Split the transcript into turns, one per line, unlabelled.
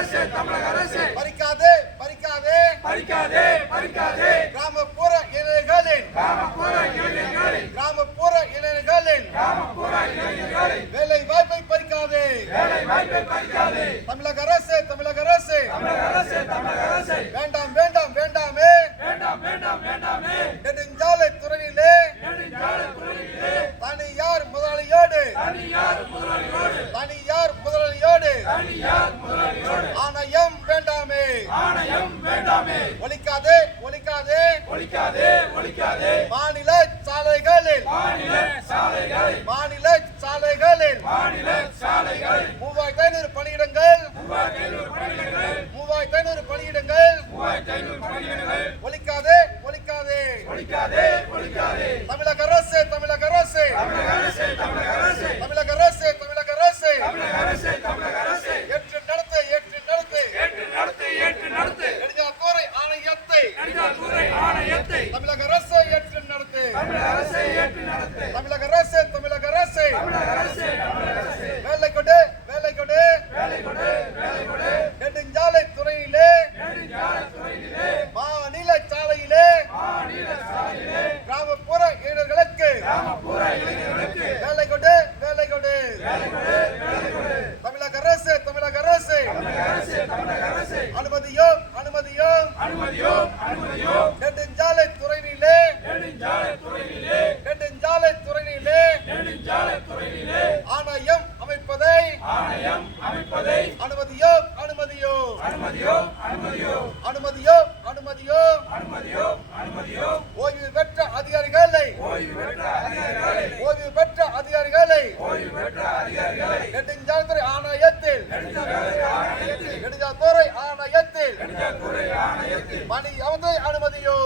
அரசு தமிழக அரசு. பறிக்காதே பறிக்காதே. பறிக்காதே பறிக்காதே. கிராமப்புற இளைஞர்களின். கிராமப்புற இளைஞர்களின். கிராமப்புற இளைஞர்களின். கிராமப்புற இளைஞர்களின். வேலை வாய்ப்பை பறிக்காதே. வேலை வாய்ப்பை பறிக்காதே. தமிழக அரசு தமிழக அரசு. தமிழக அரசு தமிழக அரசு. வேண்டாம் வேண்டாம் வேண்டாமே. வேண்டாம் வேண்டாம் வேண்டாமே. ஒழிக்காதே ஒழிக்காதே. மாநில சாலைகளில். மாநில சாலைகளில். மூவாயிரத்தி ஐநூறு பணியிடங்கள். மூவாயிரத்தி ஐநூறு பணியிடங்கள். ஒழிக்காதே ஒழிக்காதே. தமிழக அரசு. தமிழக அரசு தமிழக அரசு தமிழக அரசு ஏற்று நடத்து ஏற்று நடத்து நெடுஞ்சாலைத்துறை ஆணையத்தை தமிழக அரசு ஏற்று நடத்து. தமிழக அரசு தமிழக அரசு. வேலை கொடு வேலை கொடு நெடுஞ்சாலை துறையிலே. மாநில சாலையிலே. கிராமப்புற இளைஞர்களுக்கு வேலை கொடு வேலை கொடு தமிழக அரசு தமிழக அரசு. அனுமதியோ அனுமதியோ. நெடுஞ்சாலை துறையிலே. நெடுஞ்சாலை துறையிலே. ஆணையம் அமைப்பதை. அனுமதியோ அனுமதியோ. அனுமதியோ அனுமதியோ. ஓய்வு பெற்ற அதிகாரிகளை. ஓய்வு பெற்ற அதிகாரிகளை. ஆணையத்தில் நெடுஞ்சாலைத்துறை ஆணையத்தில். பணி அமர்ந்து அனுமதியோ